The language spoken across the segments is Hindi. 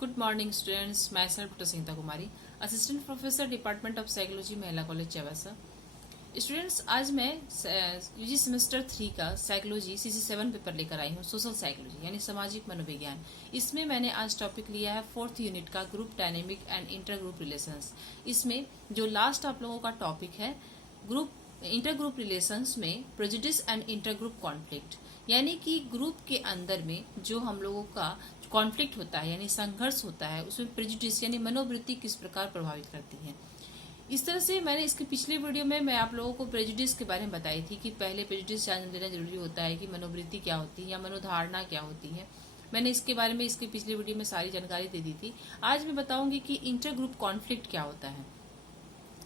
Good morning students, my self doctor Sangeeta Kumari, assistant professor department of psychology, महिला कॉलेज चौवासा। स्टूडेंट्स, आज मैं यूजी सेमेस्टर 3 का साइकोलॉजी CC7 पेपर लेकर आई हूँ, सोशल साइकोलॉजी यानी सामाजिक मनोविज्ञान। इसमें मैंने आज टॉपिक लिया है 4th यूनिट का group dynamic and inter group relations. इसमें जो लास्ट आप लोगों का टॉपिक है ग्रुप इंटर ग्रुप रिलेशंस में prejudice and inter group conflict, यानी कि ग्रुप के अंदर में जो हम लोगों का कॉन्फ्लिक्ट होता है यानी संघर्ष होता है, उसमें प्रेजुडिस यानी मनोवृत्ति किस प्रकार प्रभावित करती है। इस तरह से मैंने इसके पिछले वीडियो में मैं आप लोगों को प्रेजुडिस के बारे में बताई थी कि पहले प्रेजुडिस जान लेना जरूरी होता है कि मनोवृत्ति क्या होती है या मनोधारणा क्या होती है। मैंने इसके बारे में इसके पिछले वीडियो में सारी जानकारी दे दी थी। आज मैं बताऊंगी कि इंटर ग्रुप कॉन्फ्लिक्ट क्या होता है,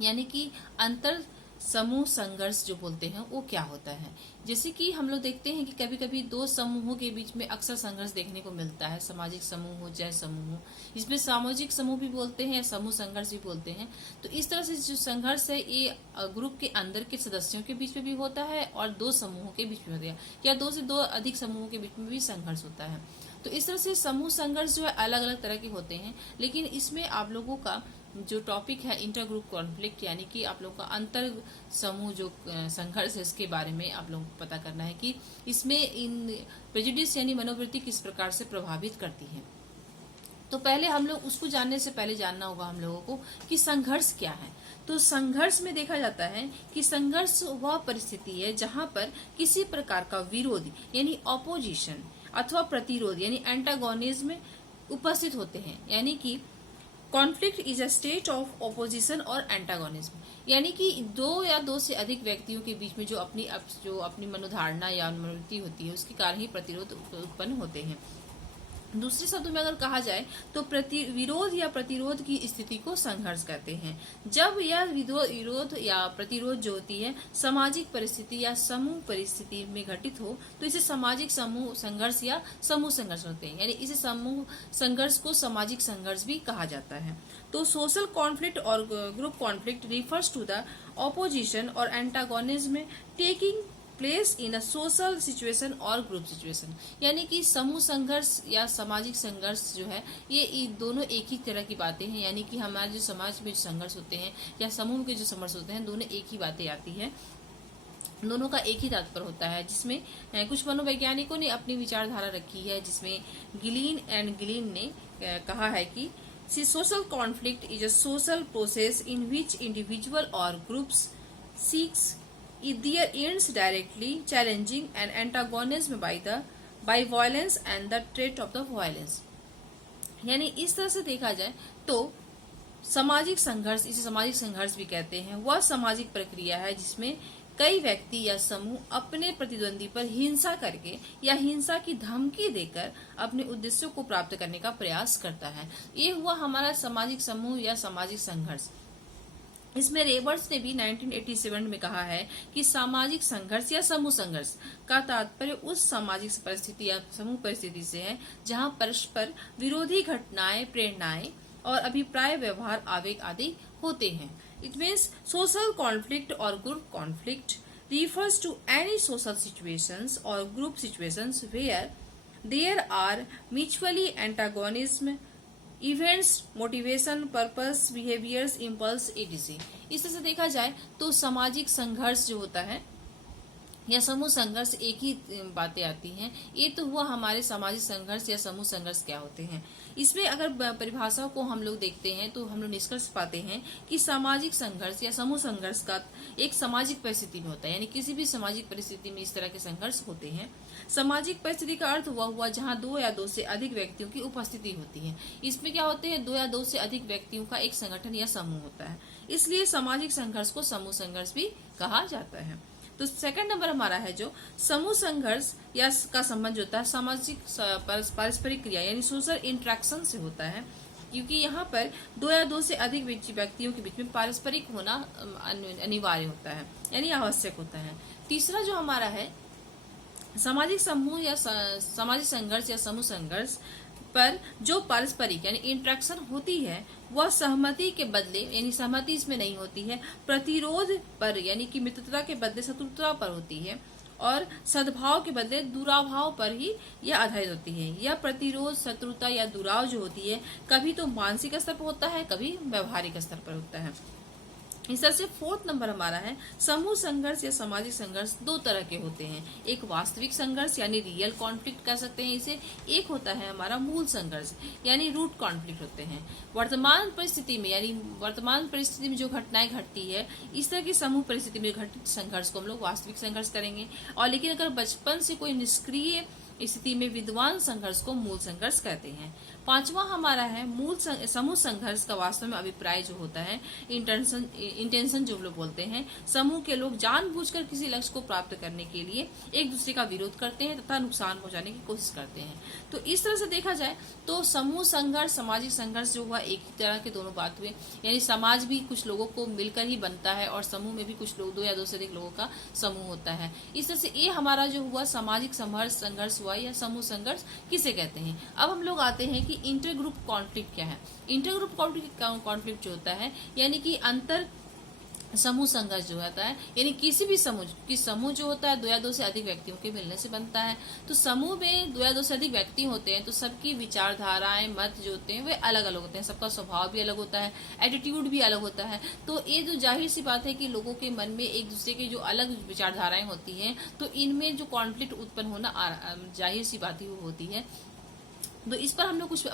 यानी कि अंतर समूह संघर्ष जो बोलते हैं वो क्या होता है। जैसे कि हम लोग देखते हैं कि कभी कभी दो समूहों के बीच में अक्सर संघर्ष देखने को मिलता है, सामाजिक समूह हो चाहे समूह हो। इसमें सामाजिक समूह भी बोलते हैं, समूह संघर्ष भी बोलते हैं। तो इस तरह से जो संघर्ष है ये ग्रुप के अंदर के सदस्यों के बीच में भी होता है और दो समूहों के बीच में होता है, या दो से दो अधिक समूहों के बीच में भी संघर्ष होता है। तो इस तरह से समूह संघर्ष जो है अलग अलग तरह के होते हैं, लेकिन इसमें आप लोगों का जो टॉपिक है इंटर ग्रुप कॉन्फ्लिक्ट, यानी कि आप लोगों का अंतर समूह जो संघर्ष है इसके बारे में आप लोगों को पता करना है कि इसमें इन प्रेजुडिस यानी मनोवृत्ति किस प्रकार से प्रभावित करती है। तो पहले हम लोग उसको जानने से पहले जानना होगा हम लोगों को कि संघर्ष क्या है। तो संघर्ष में देखा जाता है कि संघर्ष वह परिस्थिति है जहां पर किसी प्रकार का विरोध यानी ऑपोजिशन अथवा प्रतिरोध यानी एंटागोनिज्म उपस्थित होते हैं, यानी कि conflict is a state of opposition और एंटागोनिज्म, यानी कि दो या दो से अधिक व्यक्तियों के बीच में जो अपनी मनोधारणा या मनोवृत्ति होती है उसके कारण ही प्रतिरोध उत्पन्न होते हैं। दूसरे शब्दों में अगर कहा जाए तो विरोध या प्रतिरोध की स्थिति को संघर्ष कहते हैं। जब यह विरोध या प्रतिरोध जो होती है सामाजिक परिस्थिति या समूह परिस्थिति में घटित हो तो इसे सामाजिक समूह संघर्ष या समूह संघर्ष होते हैं, यानी इसे समूह संघर्ष को सामाजिक संघर्ष भी कहा जाता है। तो सोशल कॉन्फ्लिक्ट और group conflict refers to the opposition और antagonism taking place in a social situation और ग्रुप सिचुएशन, यानी कि समूह संघर्ष या सामाजिक संघर्ष जो है ये दोनों एक ही तरह की बातें हैं, यानी कि हमारे जो समाज में जो संघर्ष होते हैं या समूह के जो संघर्ष होते हैं दोनों एक ही बातें आती है, दोनों का एक ही तात्पर्य होता है। जिसमें कुछ मनोवैज्ञानिकों ने अपनी विचारधारा रखी है, जिसमें गिलीन ने कहा है कि social conflict is a social process in which individual और groups seeks their ends directly challenging an antagonism by violence and the threat of the violence, यानी इस तरह से देखा जाए तो सामाजिक संघर्ष, इसे सामाजिक संघर्ष भी कहते हैं, वह सामाजिक प्रक्रिया है जिसमें कई व्यक्ति या समूह अपने प्रतिद्वंदी पर हिंसा करके या हिंसा की धमकी देकर अपने उद्देश्यों को प्राप्त करने का प्रयास करता है। ये हुआ हमारा सामाजिक समूह या सामाजिक संघर्ष। इसमें रेबर्स ने भी 1987 में कहा है कि सामाजिक संघर्ष या समूह संघर्ष का तात्पर्य उस सामाजिक परिस्थिति या समूह परिस्थिति से है जहां परस्पर विरोधी घटनाएं, प्रेरणाएं और अभिप्राय, व्यवहार, आवेग आदि होते हैं। इट मीन्स सोशल कॉन्फ्लिक्ट और group conflict refers to any social situations or group situations where there are mutually antagonism events, motivation, purpose, behaviours, impulse etc। इस तरह से देखा जाए तो सामाजिक संघर्ष जो होता है या समूह संघर्ष एक ही बातें आती हैं। ये तो हुआ हमारे सामाजिक संघर्ष या समूह संघर्ष क्या होते हैं। इसमें अगर परिभाषा को हम लोग देखते हैं तो हम लोग निष्कर्ष पाते हैं कि सामाजिक संघर्ष या समूह संघर्ष का एक सामाजिक परिस्थिति में होता है, यानी किसी भी सामाजिक परिस्थिति में इस तरह के संघर्ष होते हैं। सामाजिक परिस्थिति का अर्थ हुआ जहाँ दो या दो से अधिक व्यक्तियों की उपस्थिति होती है। इसमें क्या होते हैं, दो या दो से अधिक व्यक्तियों का एक संगठन या समूह होता है, इसलिए सामाजिक संघर्ष को समूह संघर्ष भी कहा जाता है। तो सेकंड नंबर हमारा है जो समूह संघर्ष या का संबंध होता है सामाजिक पारस्परिक क्रिया यानी सोशल इंटरेक्शन से होता है, क्योंकि यहाँ पर दो या दो से अधिक व्यक्तियों के बीच में पारस्परिक होना अनिवार्य होता है यानी आवश्यक होता है। तीसरा जो हमारा है सामाजिक समूह या सामाजिक संघर्ष या समूह संघर्ष पर जो पारस्परिक यानी इंटरेक्शन होती है वह सहमति के बदले, यानी सहमति इसमें नहीं होती है, प्रतिरोध पर यानी कि मित्रता के बदले शत्रुता पर होती है और सद्भाव के बदले दुराभाव पर ही यह आधारित होती है। यह प्रतिरोध, शत्रुता या दुराव जो होती है कभी तो मानसिक स्तर पर होता है, कभी व्यवहारिक स्तर पर होता है। इस तरह से 4th नंबर हमारा है समूह संघर्ष या सामाजिक संघर्ष दो तरह के होते हैं। एक वास्तविक संघर्ष यानी रियल कॉन्फ्लिक्ट कह सकते हैं इसे, एक होता है हमारा मूल संघर्ष यानी रूट कॉन्फ्लिक्ट होते हैं। वर्तमान परिस्थिति में यानी वर्तमान परिस्थिति में जो घटनाएं घटती है, इस तरह की समूह परिस्थिति में घटित संघर्ष को हम लोग वास्तविक संघर्ष करेंगे। और लेकिन अगर बचपन से कोई निष्क्रिय स्थिति में विद्वान संघर्ष को मूल संघर्ष कहते हैं। 5वां हमारा है समूह संघर्ष का वास्तव में अभिप्राय जो होता है, इंटेंशन जो लोग बोलते हैं। समूह के लोग जानबूझकर किसी लक्ष्य को प्राप्त करने के लिए एक दूसरे का विरोध करते हैं तथा नुकसान पहुंचाने की कोशिश करते हैं। तो इस तरह से देखा जाए तो समूह संघर्ष, सामाजिक संघर्ष जो हुआ एक ही तरह के दोनों बात हुए, यानी समाज भी कुछ लोगों को मिलकर ही बनता है और समूह में भी कुछ लोग, 2 या 2 से अधिक लोगों का समूह होता है। इस तरह से ये हमारा जो हुआ सामाजिक संघर्ष हुआ या समूह संघर्ष किसे कहते हैं। अब हम लोग आते हैं कि इंटर ग्रुप कॉन्फ्लिक्ट क्या है। इंटर ग्रुप कॉन्फ्लिक्ट जो होता है यानी कि अंतर समूह संघर्ष जो होता है, यानी किसी भी समूह जो होता है 2 या 2 से अधिक व्यक्तियों के मिलने से बनता है। तो समूह में 2 या 2 से अधिक व्यक्ति होते हैं तो सबकी विचारधाराएं, मत जो होते हैं वे अलग अलग होते हैं, सबका स्वभाव भी अलग होता है, एटीट्यूड भी अलग होता है। तो ये जो जाहिर सी बात है कि लोगों के मन में एक दूसरे के जो अलग विचारधाराएं होती हैं तो इनमें जो कॉन्फ्लिक्ट उत्पन्न होना जाहिर सी बात ही होती है। तो इस पर हम लोग कुछ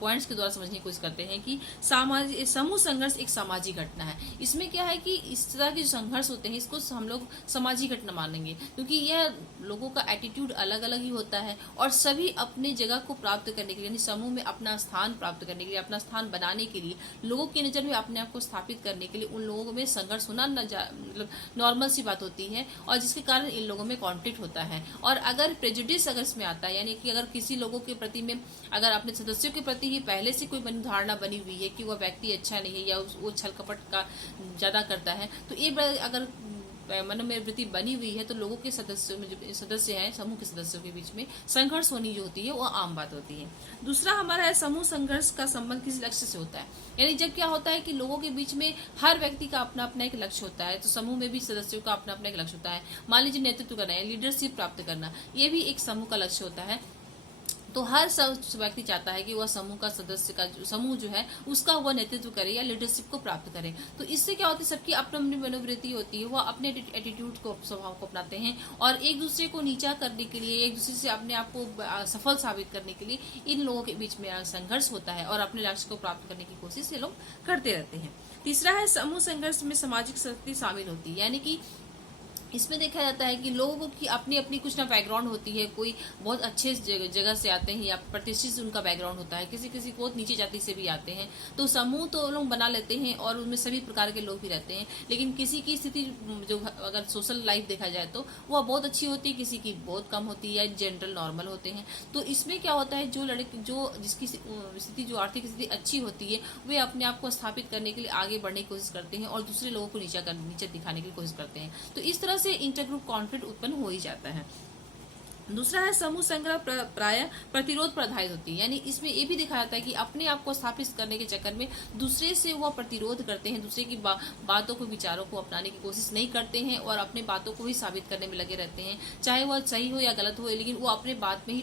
पॉइंट्स के द्वारा समझने की कोशिश करते हैं कि समूह संघर्ष एक सामाजिक घटना है। इसमें क्या है कि इस तरह के जो संघर्ष होते हैं इसको हम लोग सामाजिक घटना मानेंगे, क्योंकि यह लोगों का एटीट्यूड अलग अलग ही होता है और सभी अपने जगह को प्राप्त करने के लिए, यानी समूह में अपना स्थान प्राप्त करने के लिए, अपना स्थान बनाने के लिए, लोगों की नजर में अपने आप को स्थापित करने के लिए उन लोगों में संघर्ष होना मतलब नॉर्मल सी बात होती है और जिसके कारण इन लोगों में कॉन्फ्लिक्ट होता है। और अगर प्रेजुडिस अगर इसमें आता है, यानी कि अगर किसी लोगों के प्रति में, अगर अपने सदस्यों के प्रति ही पहले से कोई धारणा बनी हुई है कि वह व्यक्ति अच्छा नहीं है या वो छल कपट का ज्यादा करता है, तो ये अगर मन में वृत्ति बनी हुई है तो लोगों के सदस्यों में जो सदस्य हैं, समूह के सदस्यों के बीच में संघर्ष होनी जो होती है वो आम बात होती है। दूसरा हमारा है समूह संघर्ष का संबंध किसी लक्ष्य से होता है, यानी जब क्या होता है कि लोगों के बीच में हर व्यक्ति का अपना अपना एक लक्ष्य होता है, तो समूह में भी सदस्यों का अपना अपना एक लक्ष्य होता है। मान लीजिए नेतृत्व करना है, लीडरशिप प्राप्त करना, ये भी एक समूह का लक्ष्य होता है। तो हर व्यक्ति चाहता है कि वह समूह का सदस्य का समूह जो है उसका वह नेतृत्व करे या लीडरशिप को प्राप्त करे। तो इससे क्या होता है, सबकी अपनी मनोवृत्ति होती है, वह अपने एटीट्यूड को, स्वभाव को अपनाते हैं और एक दूसरे को नीचा करने के लिए, एक दूसरे से अपने आप को सफल साबित करने के लिए इन लोगों के बीच में संघर्ष होता है और अपने लक्ष्य को प्राप्त करने की कोशिश ये लोग करते रहते हैं। तीसरा है समूह संघर्ष में सामाजिक शक्ति शामिल होती है, यानी कि इसमें देखा जाता है कि लोगों की अपनी अपनी कुछ ना बैकग्राउंड होती है, कोई बहुत अच्छे जगह से आते हैं या प्रतिष्ठित उनका बैकग्राउंड होता है, किसी किसी बहुत नीचे जाति से भी आते हैं, तो समूह तो लोग बना लेते हैं और उनमें सभी प्रकार के लोग भी रहते हैं। लेकिन किसी की स्थिति जो अगर सोशल लाइफ देखा जाए तो वह बहुत अच्छी होती है, किसी की बहुत कम होती है, जनरल नॉर्मल होते हैं। तो इसमें क्या होता है, जो जिसकी स्थिति, जो आर्थिक स्थिति अच्छी होती है, वे अपने आप को स्थापित करने के लिए आगे बढ़ने की कोशिश करते हैं और दूसरे लोगों को नीचे दिखाने की कोशिश करते हैं। तो इस तरह से इंटरग्रुप कॉन्फ्लिक्ट उत्पन्न हो ही जाता है। दूसरा है समूह संग्रह प्राय प्रतिरोध पर आधारित होती है, यानी इसमें ये भी दिखाया जाता है कि अपने आप को स्थापित करने के चक्कर में दूसरे से वह प्रतिरोध करते हैं, दूसरे की बातों को, विचारों को अपनाने की कोशिश नहीं करते हैं और अपने बातों को ही साबित करने में लगे रहते हैं, चाहे वह सही हो या गलत हो, लेकिन वो अपने बात में ही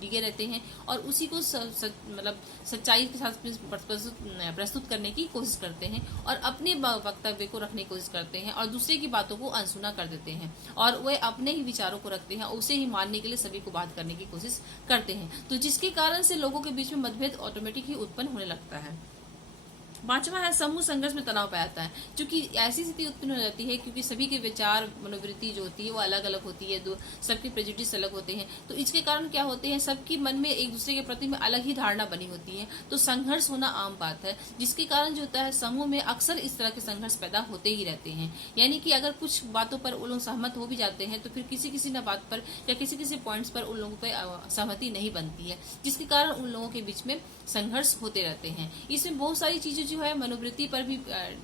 टिके रहते हैं और उसी को मतलब सच्चाई के साथ प्रस्तुत करने की कोशिश करते हैं और अपने वक्तव्य को रखने की कोशिश करते हैं और दूसरे की बातों को अनसुना कर देते हैं और वे अपने ही विचारों को रखते हैं, उसे ही मानने के लिए सभी को बात करने की कोशिश करते हैं। तो जिसके कारण से लोगों के बीच में मतभेद ऑटोमेटिक ही उत्पन्न होने लगता है। पांचवा है समूह संघर्ष में तनाव पाया जाता है, क्योंकि ऐसी स्थिति उत्पन्न हो जाती है क्योंकि सभी के विचार, मनोवृत्ति जो होती है वो अलग अलग होती है, सबके प्रेजुडिस अलग होते हैं। तो इसके कारण क्या होते हैं, सबके मन में एक दूसरे के प्रति में अलग ही धारणा बनी होती है, तो संघर्ष होना आम बात है। जिसके कारण जो होता है समूह में अक्सर इस तरह के संघर्ष पैदा होते ही रहते हैं, यानी कि अगर कुछ बातों पर उन लोग सहमत हो भी जाते हैं तो फिर किसी न बात पर या किसी पॉइंट्स पर उन लोगों पर सहमति नहीं बनती है, जिसके कारण उन लोगों के बीच में संघर्ष होते रहते हैं। इसमें बहुत सारी चीजें चीज जो है मनोवृत्ति पर भी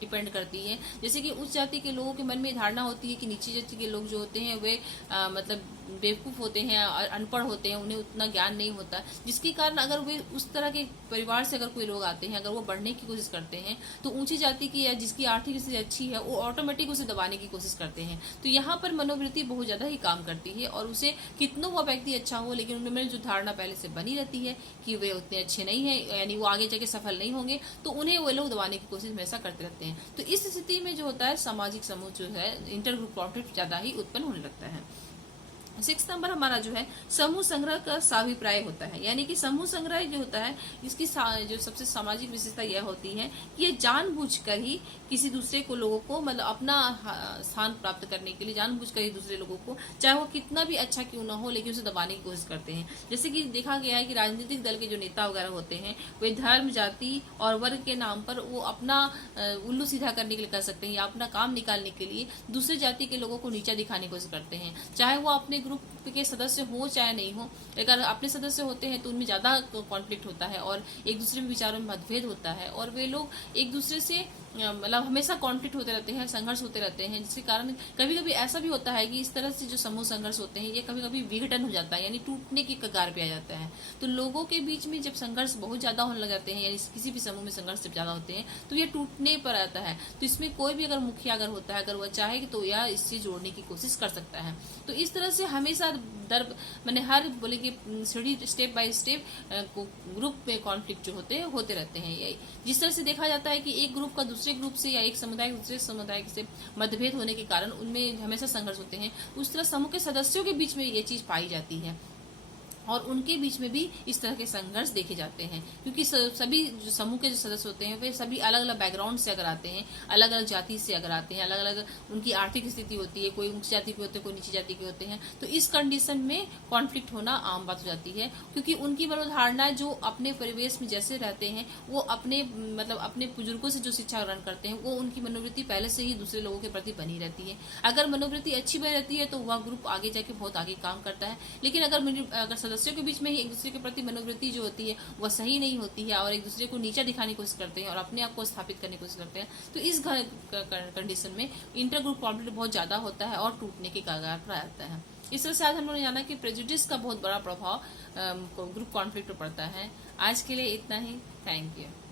डिपेंड करती है। जैसे कि उच्च जाति के लोगों के मन में धारणा होती है कि नीची जाति के लोग जो होते हैं वे मतलब बेवकूफ होते हैं, अनपढ़ होते हैं, उन्हें उतना ज्ञान नहीं होता, जिसके कारण अगर वे उस तरह के परिवार से अगर कोई लोग आते हैं, अगर वो बढ़ने की कोशिश करते हैं, तो ऊंची जाति की या जिसकी आर्थिक स्थिति अच्छी है वो ऑटोमेटिक उसे दबाने की कोशिश करते हैं। तो यहाँ पर मनोवृत्ति बहुत ज्यादा ही काम करती है, और उसे कितना वो व्यक्ति अच्छा हो, लेकिन उनमें जो धारणा पहले से बनी रहती है कि वे उतने अच्छे नहीं है, यानी वो आगे जाके सफल नहीं होंगे, तो उन्हें वो लोग दबाने की कोशिश हमेशा करते रहते हैं। तो इस स्थिति में जो होता है सामाजिक समूह जो है इंटर ग्रुप कॉन्फ्लिक्ट ज्यादा ही उत्पन्न होने लगता है। 6 नंबर हमारा जो है समूह संग्रह का साभिप्राय होता है, यानी कि समूह संग्रह जो होता है इसकी जो सबसे सामाजिक विशेषता यह होती है कि ये जानबूझकर ही किसी दूसरे को लोगों को मतलब अपना स्थान प्राप्त करने के लिए जानबूझकर ही दूसरे लोगों को, चाहे वो कितना भी अच्छा क्यों ना हो, लेकिन उसे दबाने की कोशिश करते हैं। जैसे कि देखा गया है कि राजनीतिक दल के जो नेता वगैरह होते हैं वे धर्म, जाति और वर्ग के नाम पर वो अपना उल्लू सीधा करने के लिए कर सकते हैं, या अपना काम निकालने के लिए दूसरे जाति के लोगों को नीचा दिखाने की कोशिश करते हैं, चाहे वो अपने ग्रुप के सदस्य हो चाहे नहीं हो। अगर अपने सदस्य होते हैं तो उनमें ज्यादा कॉन्फ्लिक्ट होता है और एक दूसरे में विचारों में मतभेद होता है, और वे लोग एक दूसरे से मतलब हमेशा कॉन्फ्लिक्ट होते रहते हैं, संघर्ष होते रहते हैं, जिसके कारण कभी कभी ऐसा भी होता है कि इस तरह से जो समूह संघर्ष होते हैं ये कभी कभी विघटन हो जाता है, यानी टूटने की कगार पे आ जाता है। तो लोगों के बीच में जब संघर्ष बहुत ज्यादा होने लग जाते हैं, यानी किसी भी समूह में संघर्ष जब ज्यादा होते हैं तो ये टूटने पर आता है। तो इसमें कोई भी अगर मुखिया अगर होता है, अगर वह चाहे तो यह इससे जोड़ने की कोशिश कर सकता है। तो इस तरह से हमेशा मैंने हर बोले कि सीढ़ी स्टेप बाय स्टेप ग्रुप में कॉन्फ्लिक्ट जो होते रहते हैं। जिस तरह से देखा जाता है कि एक ग्रुप का दूसरे ग्रुप से या एक समुदाय दूसरे समुदाय से मतभेद होने के कारण उनमें हमेशा संघर्ष होते हैं, उस तरह समूह के सदस्यों के बीच में ये चीज पाई जाती है, और उनके बीच में भी इस तरह के संघर्ष देखे जाते हैं, क्योंकि सभी जो समूह के जो सदस्य होते हैं वे सभी अलग अलग बैकग्राउंड से अगर आते हैं, अलग अलग जाति से अगर आते हैं, अलग अलग उनकी आर्थिक स्थिति होती है, कोई ऊंची जाति के होते हैं, कोई नीची जाति के होते हैं, तो इस कंडीशन में कॉन्फ्लिक्ट होना आम बात हो जाती है, क्योंकि उनकी मनोधारणा जो अपने परिवेश में जैसे रहते हैं वो अपने मतलब अपने बुजुर्गों से जो शिक्षा ग्रहण करते हैं वो उनकी मनोवृत्ति पहले से ही दूसरे लोगों के प्रति बनी रहती है। अगर मनोवृत्ति अच्छी बनी रहती है तो वह ग्रुप आगे जाके बहुत आगे काम करता है, लेकिन अगर सदस्यों के बीच में ही एक दूसरे के प्रति मनोवृत्ति जो होती है वह सही नहीं होती है और एक दूसरे को नीचा दिखाने की कोशिश करते हैं और अपने आप को स्थापित करने की कोशिश करते हैं, तो इस कंडीशन में इंटर ग्रुप कॉन्फ्लिक्ट बहुत ज्यादा होता है और टूटने के कगार पर आता है। इस तरह से आज हम लोगों ने जाना कि प्रेजुडिस का बहुत बड़ा प्रभाव ग्रुप कॉन्फ्लिक्ट पर पड़ता है। आज के लिए इतना ही। Thank you.